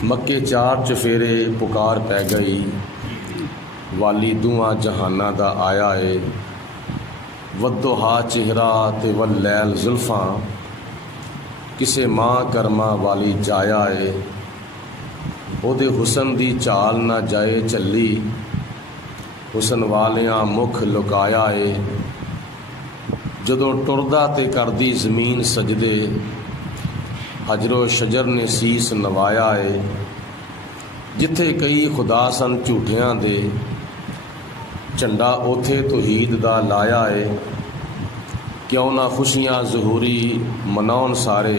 مکے چار چفیرے پکار پی گئی، والی دواں جہاناں دا آیا ہے، ودوہا چہرہ تے واللیل زلفاں، کسے ماں کرما والی جایا ہے، او دے حسن دی چال نہ جائے چلی، حسن والیاں مکھ لکایا ہے، جدوں ٹردا تے کردی زمین سجدے، حجر و شجر نے سیس نوایا ہے، جتھے کئی خدا سن جھوٹیاں دے، جھنڈا اوتھے توحید دا لایا ہے، کیوں نہ خوشیاں ظہوری مناؤن سارے،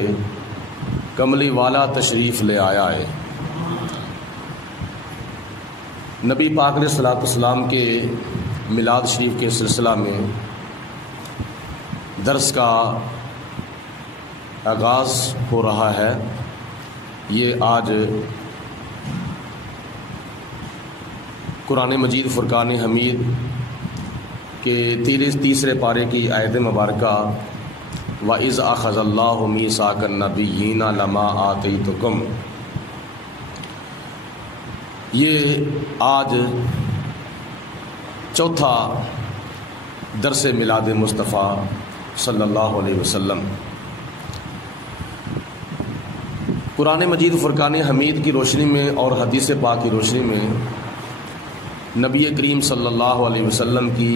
کملی والا تشریف لے آیا ہے۔ نبی پاک علیہ الصلوۃ والسلام کے میلاد شریف کے سلسلہ میں درس کا آغاز ہو رہا ہے۔ یہ آج قرآن مجید فرقان حمید کے تیسرے پارے کی آیت مبارکہ وَإِذْ أَخَذَ اللَّهُ مِيثَاقَ النَّبِيِّينَ لَمَا آتَيْتُكُمْ، یہ آج چوتھا درس میلاد مصطفیٰ صلی اللہ علیہ وسلم۔ قرآن مجید فرقان حمید کی روشنی میں اور حدیث پاک کی روشنی میں نبی کریم صلی اللہ علیہ وسلم کی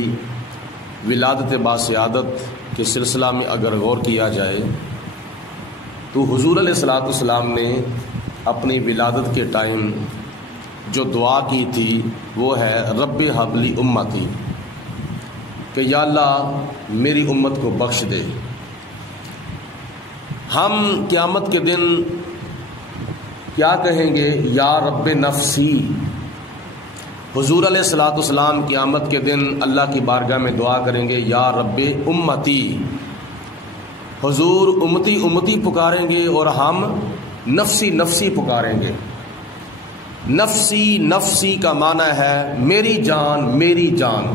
ولادت باسعادت کے سلسلہ میں اگر غور کیا جائے تو حضور علیہ الصلوۃ والسلام نے اپنی ولادت کے ٹائم جو دعا کی تھی وہ ہے رب ہب لی امتی، کہ یا اللہ میری امت کو بخش دے۔ ہم قیامت کے دن کیا کہیں گے؟ یا رب نفسی۔ حضور علیہ الصلوۃ والسلام قیامت کے دن اللہ کی بارگاہ میں دعا کریں گے یا رب امتی، حضور امتی امتی پکاریں گے اور ہم نفسی نفسی پکاریں گے۔ نفسی نفسی کا معنی ہے میری جان میری جان،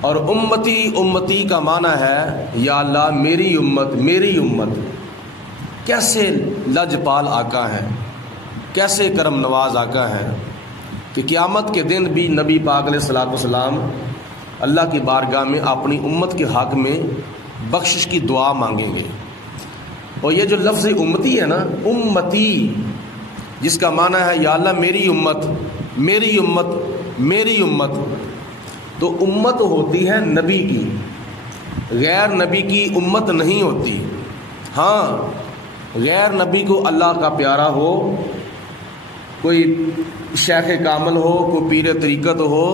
اور امتی امتی کا معنی ہے یا اللہ میری امت میری امت۔ کیسے لجپال آقا ہیں، کیسے کرم نواز آقا ہیں کہ قیامت کے دن بھی نبی پاک علیہ الصلوۃ والسلام اللہ کی بارگاہ میں اپنی امت کے حق میں بخشش کی دعا مانگیں گے۔ اور یہ جو لفظ امتی ہے نا، امتی، جس کا معنی ہے یا اللہ میری امت میری امت میری امت، تو امت ہوتی ہے نبی کی، غیر نبی کی امت نہیں ہوتی۔ ہاں غیر نبی کو اللہ کا پیارا ہو، کوئی شیخ کامل ہو، کوئی پیر طریقت ہو،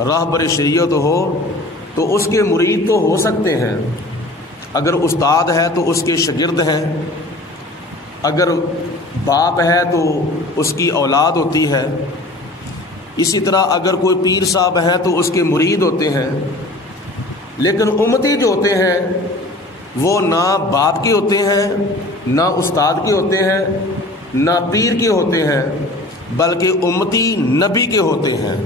راہبر شریعت ہو، تو اس کے مرید تو ہو سکتے ہیں، اگر استاد ہے تو اس کے شاگرد ہیں، اگر باپ ہے تو اس کی اولاد ہوتی ہے، اسی طرح اگر کوئی پیر صاحب ہے تو اس کے مرید ہوتے ہیں۔ لیکن امتی جو ہوتے ہیں وہ نہ باپ کے ہوتے ہیں، نہ استاد کے ہوتے ہیں، نہ پیر کے ہوتے ہیں، بلکہ امتی نبی کے ہوتے ہیں،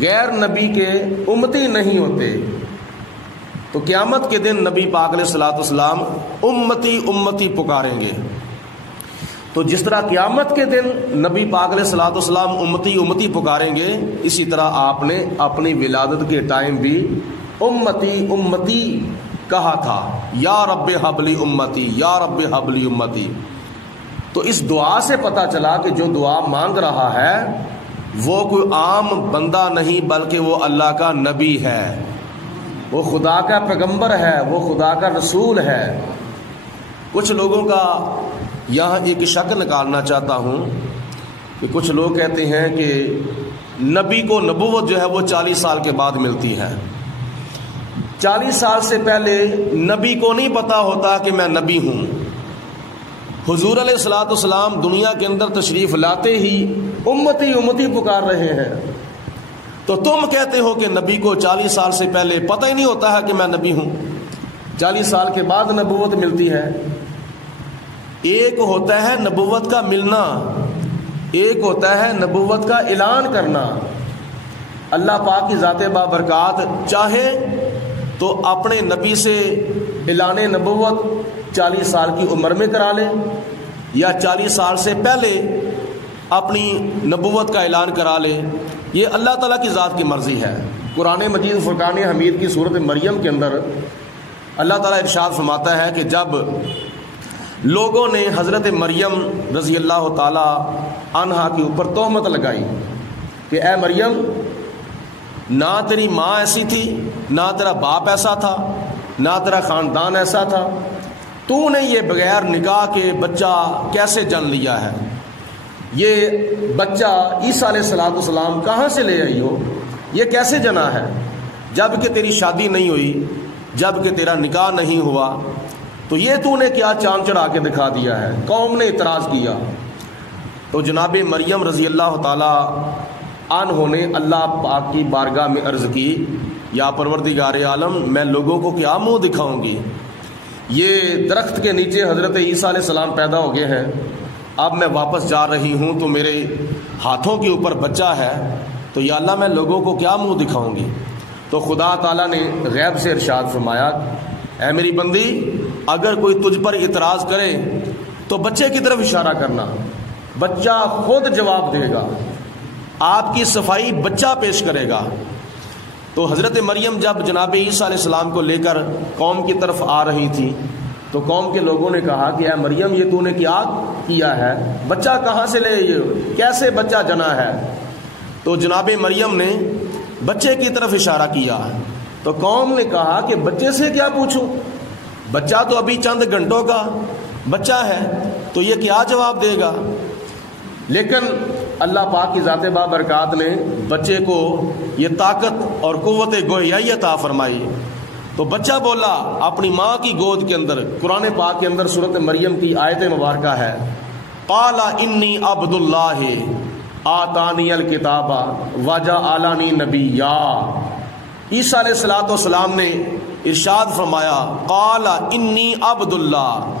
غیر نبی کے امتی نہیں ہوتے۔ تو قیامت کے دن نبی پاک علیہ الصلوۃ والسلام امتی امتی پکاریں گے۔ تو جس طرح قیامت کے دن نبی پاک علیہ الصلوۃ والسلام امتی امتی پکاریں گے، اسی طرح آپ نے اپنی ولادت کے ٹائم بھی امتی امتی کہا تھا، یا رب ہب لی امتی یا رب ہب لی امتی۔ تو اس دعا سے پتہ چلا کہ جو دعا مانگ رہا ہے وہ کوئی عام بندہ نہیں، بلکہ وہ اللہ کا نبی ہے، وہ خدا کا پیغمبر ہے، وہ خدا کا رسول ہے۔ کچھ لوگوں کا یہاں ایک شک نکالنا چاہتا ہوں کہ کچھ لوگ کہتے ہیں کہ نبی کو نبوت جو ہے وہ 40 سال کے بعد ملتی ہے۔ 40 سال سے پہلے نبی کو نہیں پتا ہوتا کہ میں نبی ہوں۔ حضور علیہ الصلوۃ والسلام دنیا کے اندر تشریف لاتے ہی امتی امتی پکار رہے ہیں، تو تم کہتے ہو کہ نبی کو 40 سال سے پہلے پتہ ہی نہیں ہوتا ہے کہ میں نبی ہوں، 40 سال کے بعد نبوت ملتی ہے۔ ایک ہوتا ہے نبوت کا ملنا، ایک ہوتا ہے نبوت کا اعلان کرنا۔ اللہ پاک کی ذات بابرکات چاہے تو اپنے نبی سے اعلان نبوت 40 سال کی عمر میں کرا لے، یا 40 سال سے پہلے اپنی نبوت کا اعلان کرا لے، یہ اللہ تعالیٰ کی ذات کی مرضی ہے۔ قرآن مجید فرقان حمید کی صورت مریم کے اندر اللہ تعالیٰ ارشاد فرماتا ہے کہ جب لوگوں نے حضرت مریم رضی اللہ تعالیٰ عنہا کے اوپر تہمت لگائی کہ اے مریم، نہ تیری ماں ایسی تھی، نہ تیرا باپ ایسا تھا، نہ تیرا خاندان ایسا تھا، تو نے یہ بغیر نکاح کے بچہ کیسے جن لیا ہے؟ یہ بچہ عیسیٰ علیہ السلام کہاں سے لے آئی ہو؟ یہ کیسے جنا ہے جب کہ تیری شادی نہیں ہوئی، جب کہ تیرا نکاح نہیں ہوا؟ تو یہ تو نے کیا چاند چڑھا کے دکھا دیا ہے؟ قوم نے اعتراض کیا تو جناب مریم رضی اللہ تعالی عنہ نے اللہ پاک کی بارگاہ میں عرض کی، یا پروردگار عالم، میں لوگوں کو کیا منہ دکھاؤں گی؟ یہ درخت کے نیچے حضرت عیسیٰ علیہ السلام پیدا ہو گئے ہیں، اب میں واپس جا رہی ہوں تو میرے ہاتھوں کے اوپر بچہ ہے، تو یا اللہ میں لوگوں کو کیا منہ دکھاؤں گی؟ تو خدا تعالیٰ نے غیب سے ارشاد فرمایا، اے میری بندی، اگر کوئی تجھ پر اعتراض کرے تو بچے کی طرف اشارہ کرنا، بچہ خود جواب دے گا، آپ کی صفائی بچہ پیش کرے گا۔ تو حضرت مریم جب جناب عیسیٰ علیہ السلام کو لے کر قوم کی طرف آ رہی تھی تو قوم کے لوگوں نے کہا کہ اے مریم، یہ تو نے کیا کیا ہے؟ بچہ کہاں سے لے، کیسے بچہ جنا ہے؟ تو جناب مریم نے بچے کی طرف اشارہ کیا تو قوم نے کہا کہ بچے سے کیا پوچھوں، بچہ تو ابھی چند گھنٹوں کا بچہ ہے، تو یہ کیا جواب دے گا؟ لیکن اللہ پاک کی ذات بابرکات نے بچے کو یہ طاقت اور قوت گویائی عطا فرمائی، تو بچہ بولا اپنی ماں کی گود کے اندر۔ قرآن پاک کے اندر سورۃ مریم کی آیت مبارکہ ہے، قال انی عبد اللہ آتانی الکتاب وجعلنی نبیا۔ عیسیٰ علیہ السلام نے ارشاد فرمایا، قال انی عبد اللہ،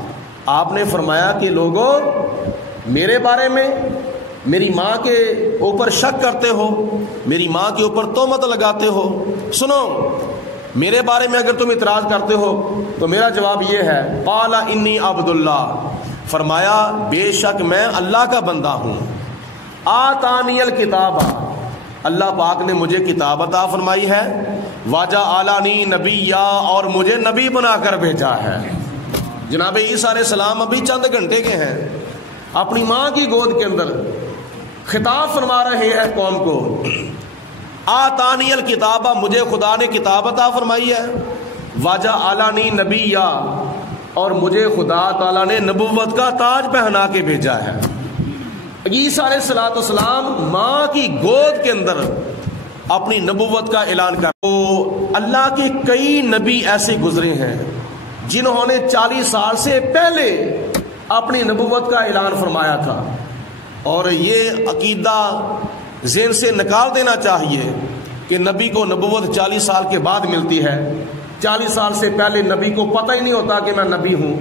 آپ نے فرمایا کہ لوگوں میرے بارے میں میری ماں کے اوپر شک کرتے ہو، میری ماں کے اوپر تہمت لگاتے ہو، سنو میرے بارے میں اگر تم اعتراض کرتے ہو تو میرا جواب یہ ہے، قال انی عبد اللہ، فرمایا بے شک میں اللہ کا بندہ ہوں، آتانی الکتاب، اللہ پاک نے مجھے کتاب عطا فرمائی ہے، وجعلنی نبیا، اور مجھے نبی بنا کر بھیجا ہے۔ جناب عیسیٰ علیہ السلام ابھی چند گھنٹے کے ہیں، اپنی ماں کی گود کے اندر خطاب فرما رہے ہیں قوم کو، آتانی الکتاب، مجھے خدا نے کتاب عطا فرمائی ہے، وجعلنی نبیا، اور مجھے خدا تعالیٰ نے نبوت کا تاج پہنا کے بھیجا ہے۔ عیسیٰ علیہ السلام ماں کی گود کے اندر اپنی نبوت کا اعلان کر، تو اللہ کے کئی نبی ایسے گزرے ہیں جنہوں نے 40 سال سے پہلے اپنی نبوت کا اعلان فرمایا تھا، اور یہ عقیدہ ذہن سے نکال دینا چاہیے کہ نبی کو نبوت 40 سال کے بعد ملتی ہے۔ 40 سال سے پہلے نبی کو پتہ ہی نہیں ہوتا کہ میں نبی ہوں۔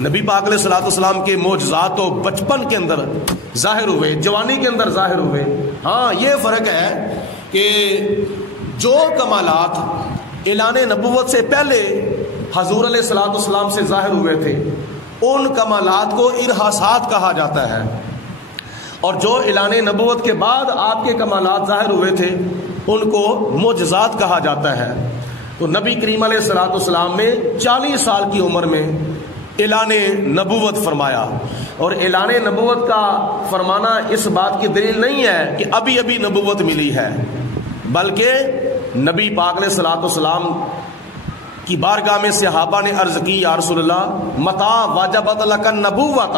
نبی پاک علیہ السلام کے معجزات تو بچپن کے اندر ظاہر ہوئے، جوانی کے اندر ظاہر ہوئے۔ ہاں یہ فرق ہے کہ جو کمالات اعلان نبوت سے پہلے حضور علیہ السلام سے ظاہر ہوئے تھے ان کمالات کو ارحاسات کہا جاتا ہے، اور جو اعلان نبوت کے بعد آپ کے کمالات ظاہر ہوئے تھے ان کو معجزات کہا جاتا ہے۔ تو نبی کریم علیہ السلام نے 40 سال کی عمر میں اعلان نبوت فرمایا، اور اعلان نبوت کا فرمانا اس بات کی دلیل نہیں ہے کہ ابھی ابھی نبوت ملی ہے، بلکہ نبی پاک علیہ السلام کی بارگاہ میں صحابہ نے عرض کی، یا رسول اللہ متی وجبت لک النبوۃ،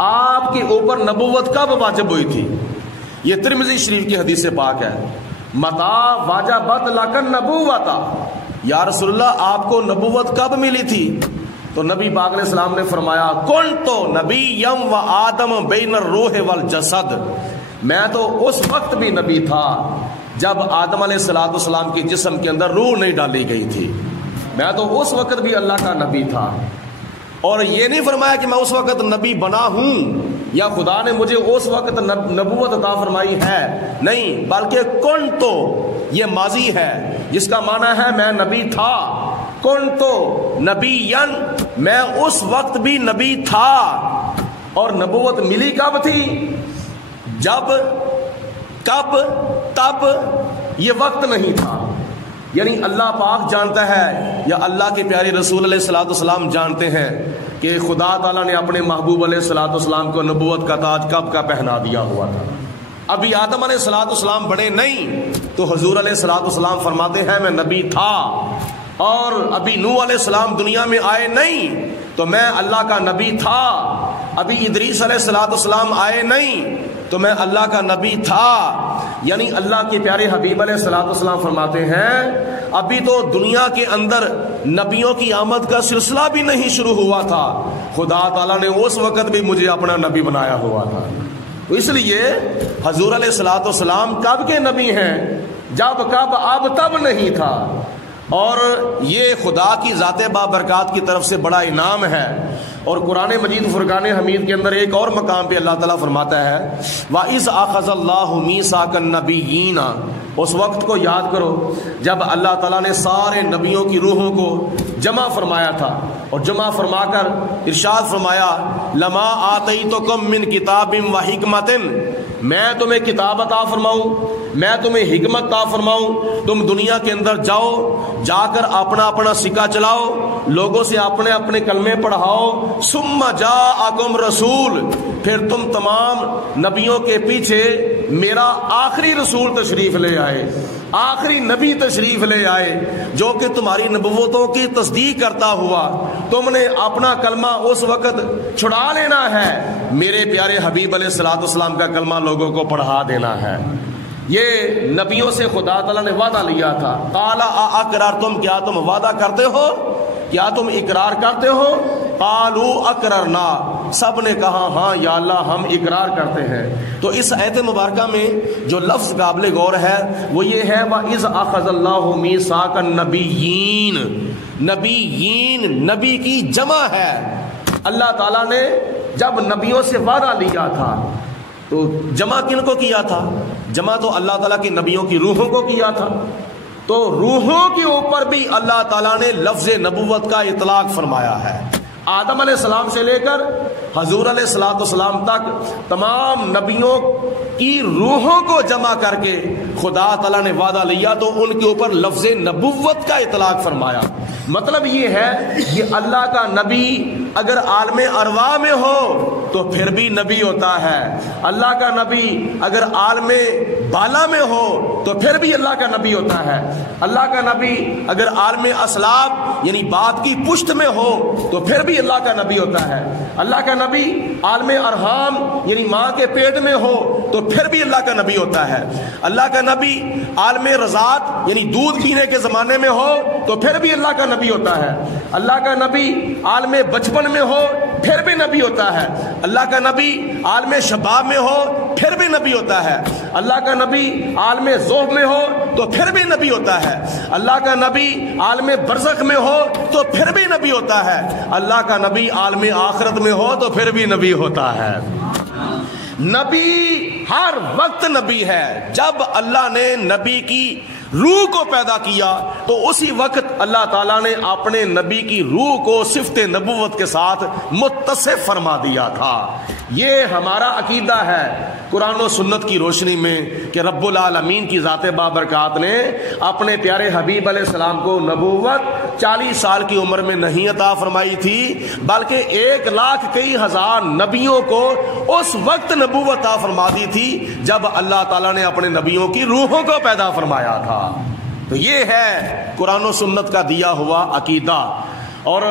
آپ کے اوپر نبوت کب واجب ہوئی تھی؟ یہ ترمذی شریف کی حدیث پاک ہے، متی وجبت لک النبوۃ، یا رسول اللہ آپ کو نبوت کب ملی تھی؟ تو نبی پاک علیہ السلام نے فرمایا، کنت نبیا و آدم بین الروح والجسد، میں تو اس وقت بھی نبی تھا جب آدم علیہ السلام کے جسم کے اندر روح نہیں ڈالی گئی تھی، میں تو اس وقت بھی اللہ کا نبی تھا۔ اور یہ نہیں فرمایا کہ میں اس وقت نبی بنا ہوں یا خدا نے مجھے اس وقت نبوت عطا فرمائی ہے، نہیں، بلکہ کنت، یہ ماضی ہے جس کا معنی ہے میں نبی تھا، کنت نبیا، میں اس وقت بھی نبی تھا، اور نبوت ملی کب تھی؟ جب، کب، تب، یہ وقت نہیں تھا. یعنی اللہ پاک جانتا ہے یا اللہ کے پیارے رسول علیہ الصلوۃ والسلام جانتے ہیں کہ خدا تعالیٰ نے اپنے محبوب علیہ الصلوۃ والسلام کو نبوت کا تاج کب کا پہنا دیا ہوا تھا. ابھی آدم علیہ الصلوۃ والسلام بڑے نہیں تو حضور علیہ الصلوۃ والسلام فرماتے ہیں میں نبی تھا. اور ابھی نوح علیہ السلام دنیا میں آئے نہیں تو میں اللہ کا نبی تھا. ابھی ادریس علیہ الصلوۃ والسلام آئے نہیں تو میں اللہ کا نبی تھا. یعنی اللہ کے پیارے حبیب علیہ الصلوۃ والسلام فرماتے ہیں ابھی تو دنیا کے اندر نبیوں کی آمد کا سلسلہ بھی نہیں شروع ہوا تھا، خدا تعالیٰ نے اس وقت بھی مجھے اپنا نبی بنایا ہوا تھا. تو اس لیے حضور علیہ الصلوۃ والسلام کب کے نبی ہیں؟ جب، کب، اب، تب نہیں تھا. اور یہ خدا کی ذات بابرکات کی طرف سے بڑا انعام ہے. اور قرآن مجید فرقان حمید کے اندر ایک اور مقام پہ اللہ تعالیٰ فرماتا ہے وَإِذْ أَخَذَ اللَّهُ مِيثَاقَ النَّبِيِّينَ، اس وقت کو یاد کرو جب اللہ تعالیٰ نے سارے نبیوں کی روحوں کو جمع فرمایا تھا، اور جمع فرما کر ارشاد فرمایا لَمَا آتَيْتُكُم مِّن كِتَابٍ وَحِكْمَةٍ، میں تمہیں کتاب عطا فرماؤں، میں تمہیں حکمت عطا فرماؤں، تم دنیا کے اندر جاؤ، جا کر اپنا اپنا سکہ چلاؤ، لوگوں سے اپنے اپنے کلمے پڑھاؤ. ثم جاءکم رسول، پھر تم تمام نبیوں کے پیچھے میرا آخری رسول تشریف لے آئے، آخری نبی تشریف لے آئے جو کہ تمہاری نبوتوں کی تصدیق کرتا ہوا تم نے اپنا کلمہ اس وقت چھڑا لینا ہے، میرے پیارے حبیب علیہ الصلوۃ والسلام کا کلمہ لوگوں کو پڑھا دینا ہے. یہ نبیوں سے خدا تعالیٰ نے وعدہ لیا تھا. قال اقررتم، کیا تم وعدہ کرتے ہو، کیا تم اقرار کرتے ہو؟ قالوا اقررنا، سب نے کہا ہاں یا اللہ ہم اقرار کرتے ہیں. تو اس آیت مبارکہ میں جو لفظ قابل غور ہے وہ یہ ہے وَإِذْ أَخَذَ اللَّهُ مِيثَاقَ النَّبِيِّينَ، نبیین نبی کی جمع ہے. اللہ تعالیٰ نے جب نبیوں سے وعدہ لیا تھا تو جمع کن کو کیا تھا؟ جمع تو اللہ تعالیٰ کی نبیوں کی روحوں کو کیا تھا. تو روحوں کے اوپر بھی اللہ تعالیٰ نے لفظ نبوت کا اطلاق فرمایا ہے. آدم علیہ السلام سے لے کر حضور علیہ الصلوۃ والسلام تک تمام نبیوں کی روحوں کو جمع کر کے خدا تعالیٰ نے وعدہ لیا تو ان کے اوپر لفظ نبوت کا اطلاق فرمایا. مطلب یہ ہے کہ اللہ کا نبی اگر عالم ارواح میں ہو تو پھر بھی نبی ہوتا ہے، اللہ کا نبی اگر عالم بالا میں ہو تو پھر بھی اللہ کا نبی ہوتا ہے، اللہ کا نبی اگر عالم اسلاب یعنی باپ کی پشت میں ہو تو پھر بھی اللہ کا نبی ہوتا ہے، اللہ کا نبی عالم ارحام یعنی ماں کے پیٹ میں ہو تو پھر بھی اللہ کا نبی ہوتا ہے، اللہ کا نبی عالم رضاعت یعنی دودھ پینے کے زمانے میں ہو تو پھر بھی اللہ کا نبی ہوتا ہے، اللہ کا نبی عالم بچپن میں ہو پھر بھی نبی ہوتا ہے، اللہ کا نبی عالم شباب میں ہو پھر بھی نبی ہوتا ہے، اللہ کا نبی عالم ذوب میں ہو تو پھر بھی نبی ہوتا ہے، اللہ کا نبی عالم برزخ میں ہو تو پھر بھی نبی ہوتا ہے، اللہ کا نبی عالم آخرت میں ہو تو پھر بھی نبی ہوتا ہے. نبی ہر وقت نبی ہے. جب اللہ نے نبی کی روح کو پیدا کیا تو اسی وقت اللہ تعالیٰ نے اپنے نبی کی روح کو صفت نبوت کے ساتھ متصف فرما دیا تھا. یہ ہمارا عقیدہ ہے قرآن و سنت کی روشنی میں کہ رب العالمین کی ذات بابرکات نے اپنے پیارے حبیب علیہ السلام کو نبوت 40 سال کی عمر میں نہیں عطا فرمائی تھی بلکہ 1,00,000 نبیوں کو اس وقت نبوت عطا فرما دی تھی جب اللہ تعالیٰ نے اپنے نبیوں کی روحوں کو پیدا فرمایا تھا. تو یہ ہے قرآن و سنت کا دیا ہوا عقیدہ. اور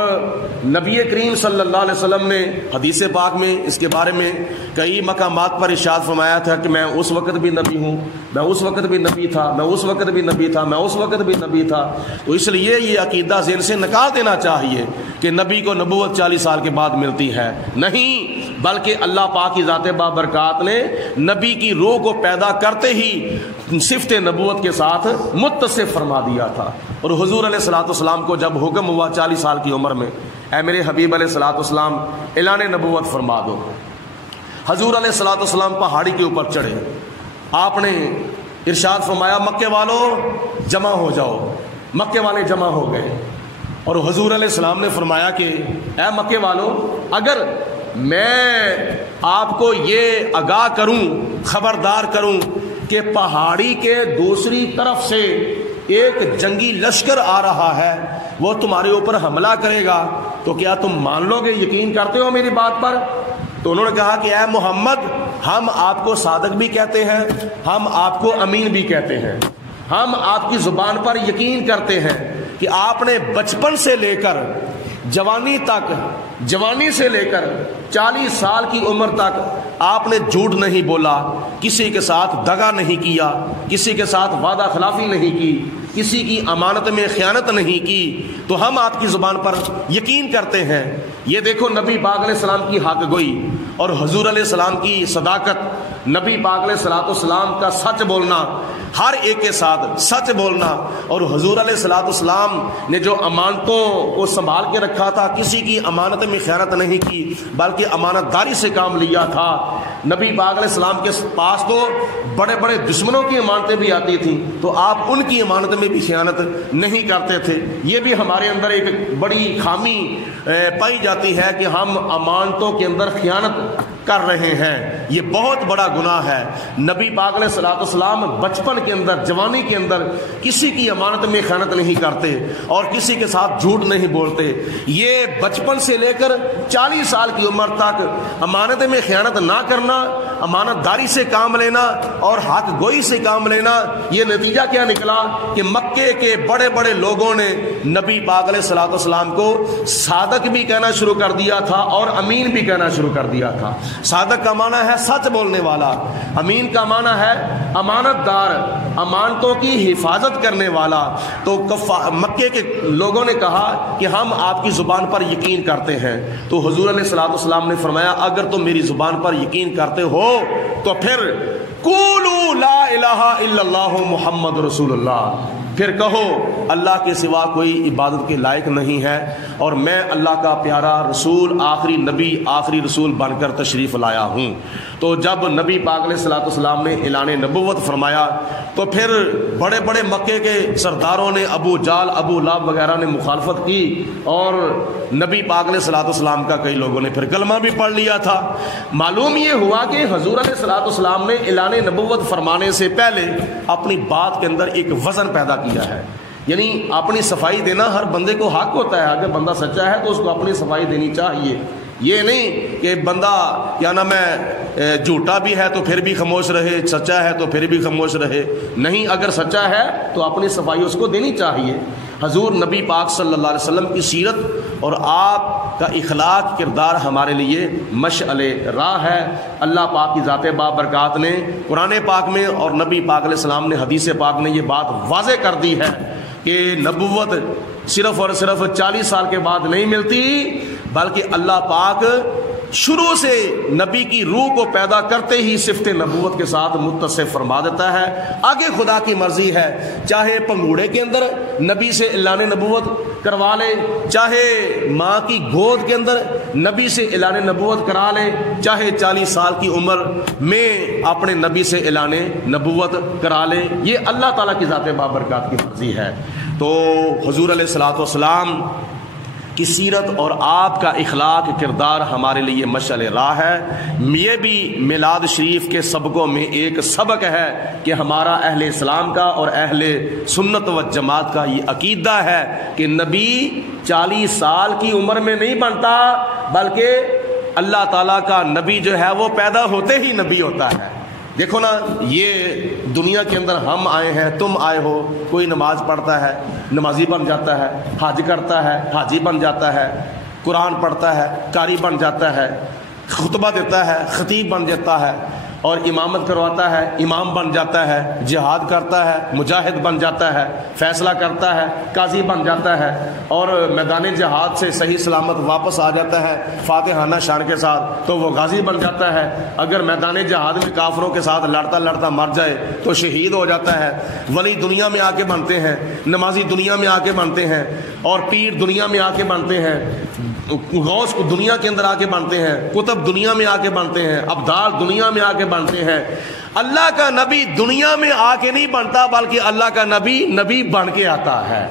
نبی کریم صلی اللہ علیہ وسلم نے حدیث پاک میں اس کے بارے میں کئی مقامات پر ارشاد فرمایا تھا کہ میں اس وقت بھی نبی ہوں، میں اس وقت بھی نبی تھا، میں اس وقت بھی نبی تھا، میں اس وقت بھی نبی تھا. تو اس لیے یہ عقیدہ ذہن سے نکال دینا چاہیے کہ نبی کو نبوت 40 سال کے بعد ملتی ہے، نہیں، بلکہ اللہ پاک کی ذات بابرکات نے نبی کی روح کو پیدا کرتے ہی صفت نبوت کے ساتھ متصف فرما دیا تھا. اور حضور علیہ الصلوۃ والسلام کو جب حکم ہوا 40 سال کی عمر میں اے میرے حبیب علیہ الصلوۃ والسلام اعلان نبوت فرما دو، حضور علیہ الصلوۃ والسلام پہاڑی کے اوپر چڑھے، آپ نے ارشاد فرمایا مکے والوں جمع ہو جاؤ. مکے والے جمع ہو گئے اور حضور علیہ السلام نے فرمایا کہ اے مکے والوں اگر میں آپ کو یہ آگاہ کروں، خبردار کروں کہ پہاڑی کے دوسری طرف سے ایک جنگی لشکر آ رہا ہے، وہ تمہارے اوپر حملہ کرے گا، تو کیا تم مان لو گے؟ یقین کرتے ہو میری بات پر؟ تو انہوں نے کہا کہ اے محمد، ہم آپ کو صادق بھی کہتے ہیں، ہم آپ کو امین بھی کہتے ہیں، ہم آپ کی زبان پر یقین کرتے ہیں کہ آپ نے بچپن سے لے کر جوانی تک، جوانی سے لے کر 40 سال کی عمر تک آپ نے جھوٹ نہیں بولا، کسی کے ساتھ دغا نہیں کیا، کسی کے ساتھ وعدہ خلافی نہیں کی، کسی کی امانت میں خیانت نہیں کی، تو ہم آپ کی زبان پر یقین کرتے ہیں۔ یہ دیکھو نبی پاک علیہ السلام کی حق گوئی اور حضور علیہ السلام کی صداقت، نبی پاک علیہ السلام کا سچ بولنا، ہر ایک کے ساتھ سچ بولنا، اور حضور علیہ السلام نے جو امانتوں کو سنبھال کے رکھا تھا، کسی کی امانت میں خیانت نہیں کی بلکہ امانت داری سے کام لیا تھا۔ نبی پاک علیہ السلام کے پاس تو بڑے بڑے دشمنوں کی امانتیں بھی آتی تھیں، تو آپ ان کی امانت میں بھی خیانت نہیں کرتے تھے۔ یہ بھی ہمارے اندر ایک بڑی خامی پائی جاتی ہے کہ ہم امانتوں کے اندر خیانت کر رہے ہیں، یہ بہت بڑا گناہ ہے۔ نبی پاک علیہ السلام بچپن کے اندر، جوانی کے اندر کسی کی امانت میں خیانت نہیں کرتے اور کسی کے ساتھ جھوٹ نہیں بولتے۔ یہ بچپن سے لے کر 40 سال کی عمر تک امانت میں خیانت نہ کرنا، امانت داری سے کام لینا اور حق گوئی سے کام لینا، یہ نتیجہ کیا نکلا کہ مکے کے بڑے بڑے لوگوں نے نبی پاک علیہ السلام کو صادق بھی کہنا شروع کر دیا تھا اور امین بھی کہنا شروع کر دیا تھا۔ صادق کا معنی ہے سچ بولنے والا، امین کا معنی ہے امانت دار، امانتوں کی حفاظت کرنے والا۔ تو مکے کے لوگوں نے کہا کہ ہم آپ کی زبان پر یقین کرتے ہیں، تو حضور علیہ السلام نے فرمایا اگر تم میری زبان پر یقین کرتے ہو تو پھر قولوا لا الہ الا اللہ محمد رسول اللہ، پھر کہو اللہ کے سوا کوئی عبادت کے لائق نہیں ہے اور میں اللہ کا پیارا رسول، آخری نبی، آخری رسول بن کر تشریف لایا ہوں۔ تو جب نبی پاک علیہ السلام نے اعلان نبوت فرمایا تو پھر بڑے بڑے مکے کے سرداروں نے، ابو جال، ابو لہب وغیرہ نے مخالفت کی، اور نبی پاک علیہ السلام کا کئی لوگوں نے پھر کلمہ بھی پڑھ لیا تھا۔ معلوم یہ ہوا کہ حضور علیہ السلام نے اعلان نبوت فرمانے سے پہلے اپنی بات کے اندر ایک وزن پیدا کیا ہے، یعنی اپنی صفائی دینا ہر بندے کو حق ہوتا ہے۔ اگر بندہ سچا ہے تو اس کو اپنی صفائی دینی چاہیے، یہ نہیں کہ بندہ کیا نام ہے جھوٹا بھی ہے تو پھر بھی خاموش رہے، سچا ہے تو پھر بھی خاموش رہے، نہیں، اگر سچا ہے تو اپنی صفائی اس کو دینی چاہیے۔ حضور نبی پاک صلی اللہ علیہ وسلم کی سیرت اور آپ کا اخلاق، کردار ہمارے لیے مشعل راہ ہے۔ اللہ پاک کی ذات بابرکات نے قرآن پاک میں اور نبی پاک علیہ السلام نے حدیث پاک میں یہ بات واضح کر دی ہے کہ نبوت صرف اور صرف 40 سال کے بعد نہیں ملتی، بلکہ اللہ پاک شروع سے نبی کی روح کو پیدا کرتے ہی صفت نبوت کے ساتھ متصف فرما دیتا ہے۔ آگے خدا کی مرضی ہے، چاہے پنگوڑے کے اندر نبی سے اعلان نبوت کروا لے، چاہے ماں کی گود کے اندر نبی سے اعلان نبوت کرا لے، چاہے 40 سال کی عمر میں اپنے نبی سے اعلان نبوت کرا لے، یہ اللہ تعالیٰ کی ذات بابرکات کی مرضی ہے۔ تو حضور علیہ السلام کی سیرت اور آپ کا اخلاق، کردار ہمارے لیے مشعل راہ ہے۔ یہ بھی میلاد شریف کے سبقوں میں ایک سبق ہے کہ ہمارا اہل اسلام کا اور اہل سنت و جماعت کا یہ عقیدہ ہے کہ نبی 40 سال کی عمر میں نہیں بنتا، بلکہ اللہ تعالیٰ کا نبی جو ہے وہ پیدا ہوتے ہی نبی ہوتا ہے۔ دیکھو نا، یہ دنیا کے اندر ہم آئے ہیں، تم آئے ہو، کوئی نماز پڑھتا ہے نمازی بن جاتا ہے، حج کرتا ہے حاجی بن جاتا ہے، قرآن پڑھتا ہے قاری بن جاتا ہے، خطبہ دیتا ہے خطیب بن جاتا ہے، اور امامت کرواتا ہے امام بن جاتا ہے، جہاد کرتا ہے مجاہد بن جاتا ہے، فیصلہ کرتا ہے قاضی بن جاتا ہے، اور میدان جہاد سے صحیح سلامت واپس آ جاتا ہے فاتحانہ شان کے ساتھ تو وہ غازی بن جاتا ہے۔ اگر میدان جہاد میں کافروں کے ساتھ لڑتا لڑتا مر جائے تو شہید ہو جاتا ہے۔ ولی دنیا میں آ کے بنتے ہیں، نمازی دنیا میں آ کے بنتے ہیں، اور پیر دنیا میں آ کے بنتے ہیں، غوث دنیا کے اندر آ کے بنتے ہیں، کتب دنیا میں آ کے بنتے ہیں، ابدال دنیا میں آ کے بنتے ہیں۔ اللہ کا نبی دنیا میں آ کے نہیں بنتا، بلکہ اللہ کا نبی بن کے آتا ہے۔